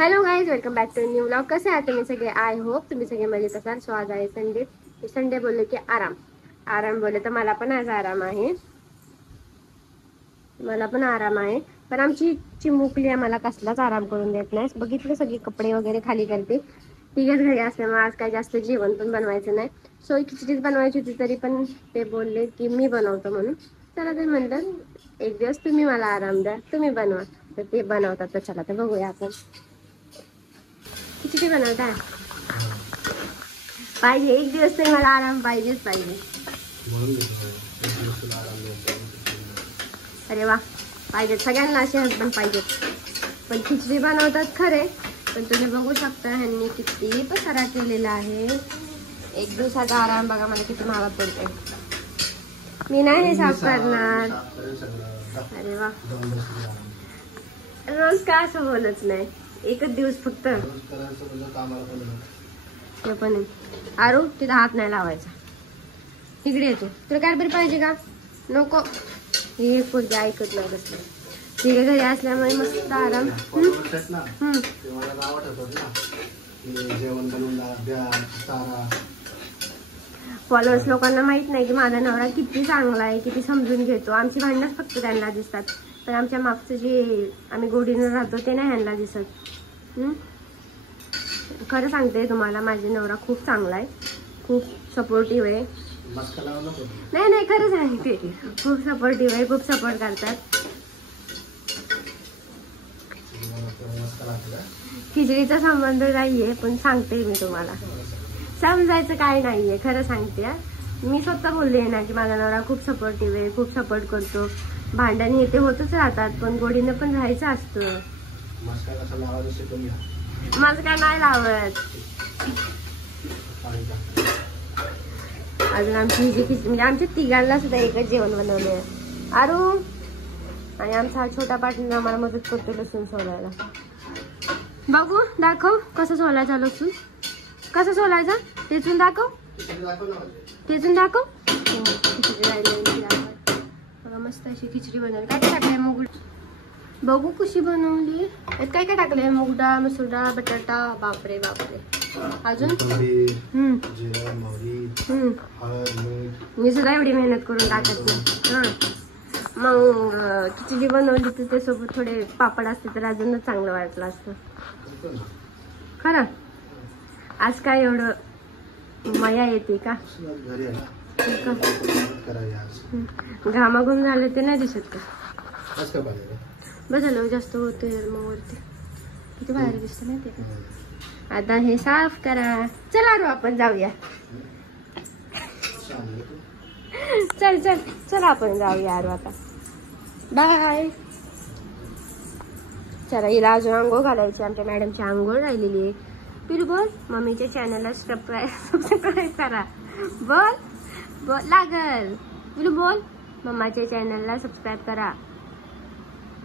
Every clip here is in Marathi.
Hello guys, welcome back to new vlog. कसे आहात तुम्ही सगळे? आय होप तुम्ही सगळे मजेत असाल. सो आज आहे संडे. संडे बोलले की आराम बोलले तर मला पण आज आराम आहे. पण आमची चिमुकली आम्हाला कसलाच आराम करून देत नाही. बघितलं, सगळे कपडे वगैरे खाली करते. तिघच घरी असल्यामुळे आज काय जास्त जेवण पण बनवायचं नाही. सो खिचडीच बनवायची होती, तरी पण ते बोलले की मी बनवतो म्हणून. चला ते म्हणतात एक दिवस तुम्ही मला आराम द्या, तुम्ही बनवा. तर ते बनवतात. तर चला तर बघूया आपण खिचडी बनवता पाहिजे. एक दिवस तरी मला आराम पाहिजे. अरे वा, पाहिजेत सगळ्यांना असे हसबंड पाहिजेत. पण खिचडी बनवतात खरे, पण तुम्ही बघू शकता ह्यांनी किती पसारा केलेला आहे. एक दिवसाचा आराम बघा मला किती महागात पडतोय. मी नाही हे साफ करणार. अरे वा, रोज का असं बोलत नाही, एकच दिवस फक्त. ते पण आरू तिथं हात नाही लावायचा. तिकडे येतो. तुला कॅडबरी पाहिजे का? नको. हे कोणते ऐकत नाही बसले. तिकडे घरी असल्यामुळे मस्त आराम. फॉलोअर्स लोकांना माहित नाही की माझा नवरा किती चांगला आहे, किती समजून घेतो. आमची भांडणच फक्त त्यांना दिसतात, पण आमच्या मागचं जे आम्ही गोडीनं राहतो ते नाही ह्यांना दिसत. खरं सांगते तुम्हाला, माझे नवरा खूप चांगला आहे, खूप सपोर्टिव्ह आहे. नाही खरं सांगते, खूप सपोर्टिव्ह आहे, खूप सपोर्ट करतात. खिचडीचा संबंध नाहीये, पण सांगते मी तुम्हाला, समजायचं काय नाहीये. खरं सांगते, मी स्वतः बोलले ना की माझा नवरा खूप सपोर्टिव्ह आहे, खूप सपोर्ट करतो. भांडण हे ते होतच राहतात, पण गोडीनं पण राहायचं असतं. माझं काय नाही लावत. अजून आमची जी खिचडी म्हणजे आमच्या तिघांना सुद्धा एकच जेवण बनवले आहे. आरू आणि आमचा हा छोटा पार्टनर आम्हाला मदत करतो लसूण सोलायला. बघू, दाखव कसं सोलायचा लसूण. कसं सोलायचा तेचून दाखव. मस्त अशी खिचडी बनवली. काय काय टाकलंय? मूग. बघू कशी बनवली. काय काय टाकलंय? मूग डाळ, मसूर डाळ, बटाटा. बापरे. अजून मी सुद्धा एवढी मेहनत करून टाकत नाही. मग खिचडी बनवली तर त्यासोबत थोडे पापड असते तर अजूनच चांगलं वाटलं असतं. खरं आज काय एवढं मया येते का? घामाघूम झाले ते नाही दिसत का? बदल जास्त होतोय मग वरती किती बाहेर दिसत नाही ते का? आता हे साफ करा. चला रो आपण जाऊया. चल आपण जाऊया आरो आता. बाय. चला, हिला अजून आंघोळ घालायची. आमच्या मॅडमची आंघोळ राहिलेली आहे. फिर बोल, मम्मीच्या चॅनलला सबस्क्राईब करा. बोल लागल. फिर बोल, मम्माच्या चॅनलला सबस्क्राईब करा.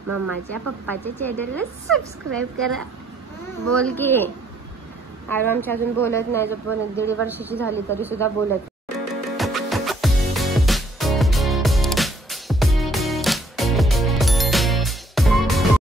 मम्माच्या पप्पाच्या चॅनलला सबस्क्राईब करा. बोल की. आरो आमच्या अजून बोलत नाही. जो पण 1.5 वर्षाची झाली तरी सुद्धा बोलत